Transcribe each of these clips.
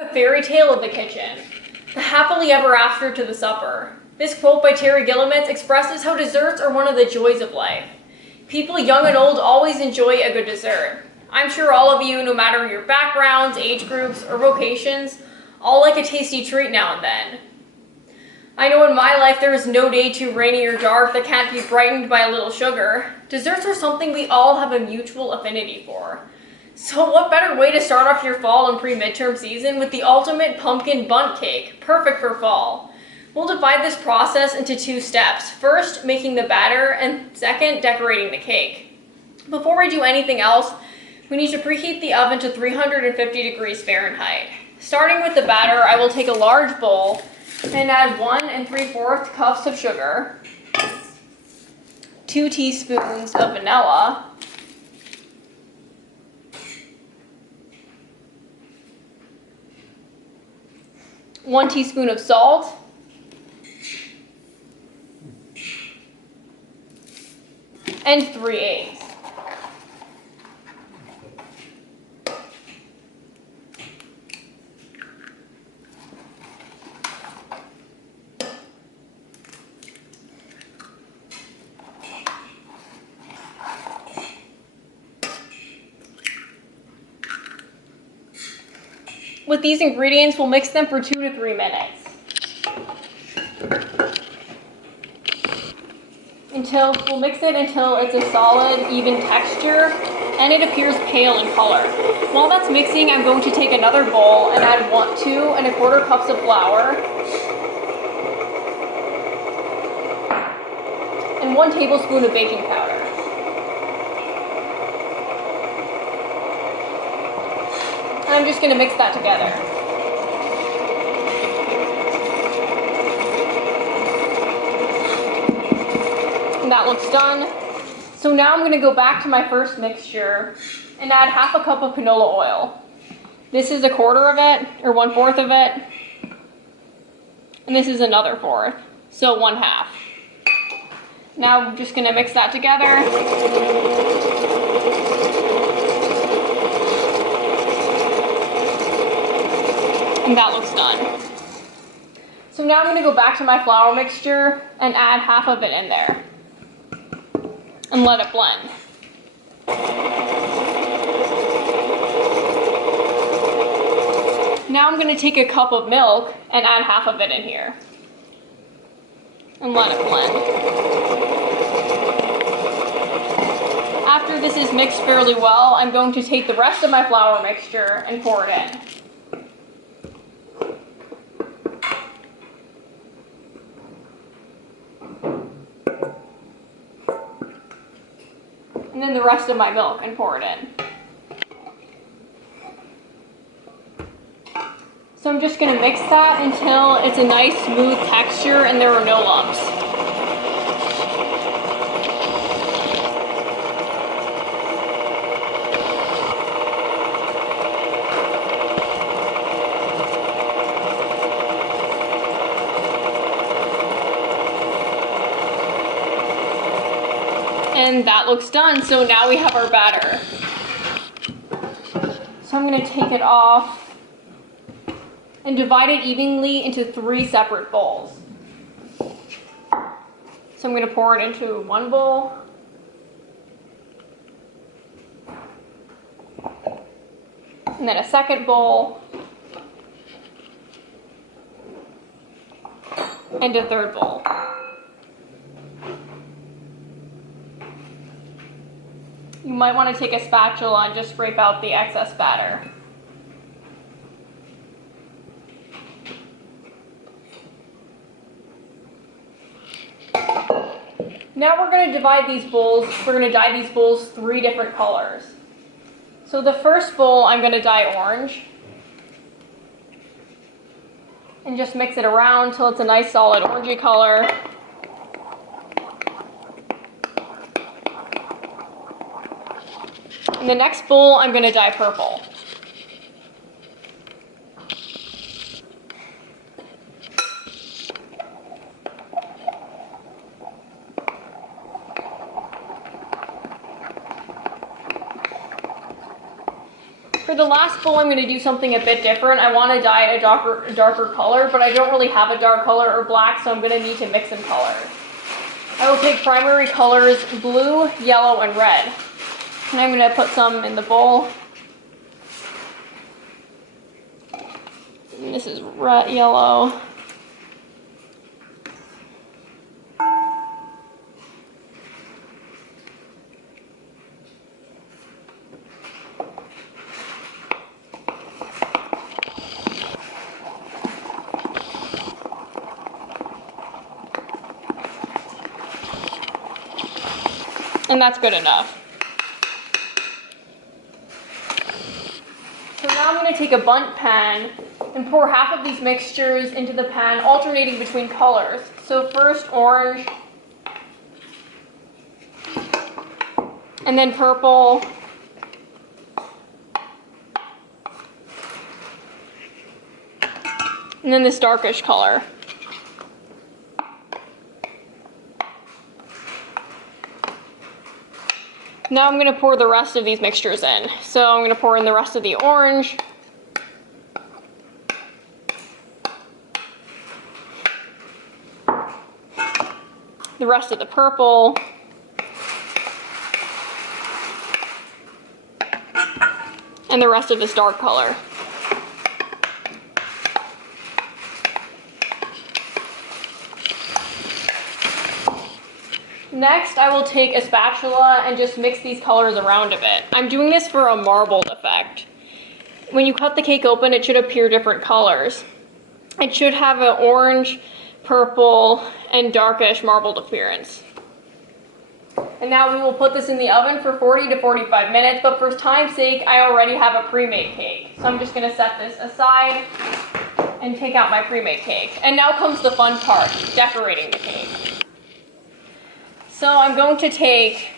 The fairy tale of the kitchen. The happily ever after to the supper. This quote by Terry Gilliamets expresses how desserts are one of the joys of life. People young and old always enjoy a good dessert. I'm sure all of you, no matter your backgrounds, age groups, or vocations, all like a tasty treat now and then. I know in my life there is no day too rainy or dark that can't be brightened by a little sugar. Desserts are something we all have a mutual affinity for. So what better way to start off your fall and pre-midterm season with the ultimate pumpkin bundt cake, perfect for fall. We'll divide this process into 2 steps. First, making the batter, and second, decorating the cake. Before we do anything else, we need to preheat the oven to 350 degrees Fahrenheit. Starting with the batter, I will take a large bowl and add 1 3/4 cups of sugar, 2 teaspoons of vanilla, 1 teaspoon of salt, and 3 eggs. With these ingredients, we'll mix them for 2 to 3 minutes. We'll mix it until it's a solid, even texture, and it appears pale in color. While that's mixing, I'm going to take another bowl and add 2 1/4 cups of flour and 1 tablespoon of baking powder. And I'm just going to mix that together. And that looks done. So now I'm going to go back to my first mixture and add 1/2 cup of canola oil. This is 1/4 of it, or 1/4 of it. And this is another 1/4, so 1/2. Now I'm just going to mix that together. And that looks done. So now I'm going to go back to my flour mixture and add 1/2 of it in there and let it blend. Now I'm going to take a cup of milk and add 1/2 of it in here and let it blend. After this is mixed fairly well, I'm going to take the rest of my flour mixture and pour it in. And then the rest of my milk and pour it in. So I'm just going to mix that until it's a nice smooth texture and there are no lumps. And that looks done. So now we have our batter. So I'm going to take it off and divide it evenly into 3 separate bowls. So I'm going to pour it into 1 bowl, and then a second bowl, and a third bowl. You might want to take a spatula and just scrape out the excess batter. Now we're going to divide these bowls. We're going to dye these bowls 3 different colors. So the first bowl I'm going to dye orange. And just mix it around till it's a nice solid orangey color. In the next bowl, I'm going to dye purple. For the last bowl, I'm going to do something a bit different. I want to dye it a darker color, but I don't really have a dark color or black, so I'm going to need to mix some colors. I will take primary colors blue, yellow, and red. And I'm going to put some in the bowl. And this is red, yellow. And that's good enough. So now I'm going to take a bundt pan and pour half of these mixtures into the pan, alternating between colors. So first orange, and then purple, and then this darkish color. Now I'm going to pour the rest of these mixtures in. So I'm going to pour in the rest of the orange, the rest of the purple, and the rest of this dark color. Next, I will take a spatula and just mix these colors around a bit. I'm doing this for a marbled effect. When you cut the cake open, it should appear different colors. It should have an orange, purple, and darkish marbled appearance. And now we will put this in the oven for 40 to 45 minutes, but for time's sake, I already have a pre-made cake. So I'm just going to set this aside and take out my pre-made cake. And now comes the fun part, decorating the cake. So I'm going to take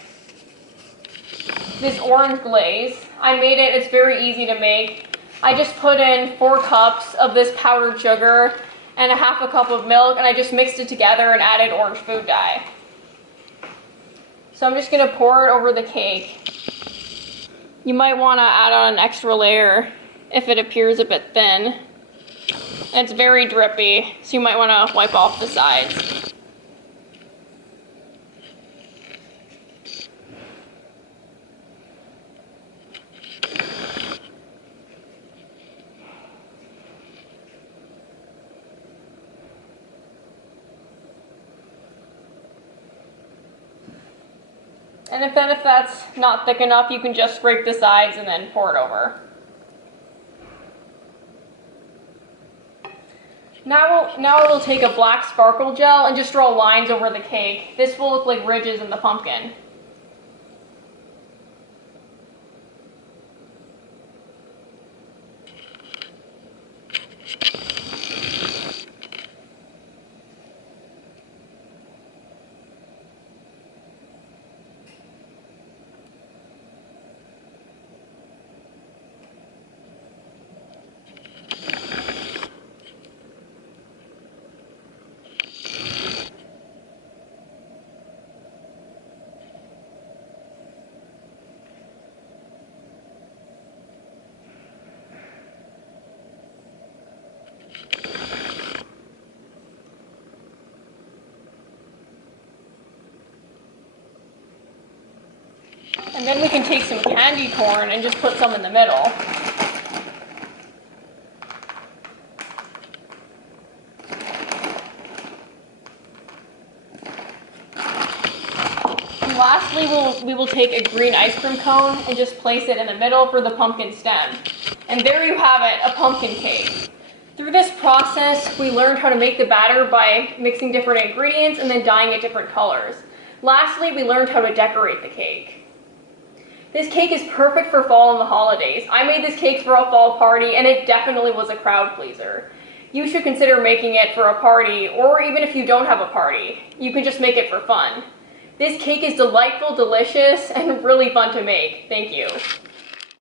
this orange glaze. I made it, it's very easy to make. I just put in 4 cups of this powdered sugar and a half a cup of milk, and I just mixed it together and added orange food dye. So I'm just gonna pour it over the cake. You might wanna add on an extra layer if it appears a bit thin. It's very drippy, so you might wanna wipe off the sides. And if that's not thick enough, you can just scrape the sides and then pour it over. Now I will take a black sparkle gel and just draw lines over the cake. This will look like ridges in the pumpkin. And then we can take some candy corn and just put some in the middle. And lastly, we will take a green ice cream cone and just place it in the middle for the pumpkin stem. And there you have it, a pumpkin cake. Through this process, we learned how to make the batter by mixing different ingredients and then dyeing it different colors. Lastly, we learned how to decorate the cake. This cake is perfect for fall and the holidays. I made this cake for a fall party and it definitely was a crowd pleaser. You should consider making it for a party, or even if you don't have a party, you can just make it for fun. This cake is delightful, delicious, and really fun to make. Thank you.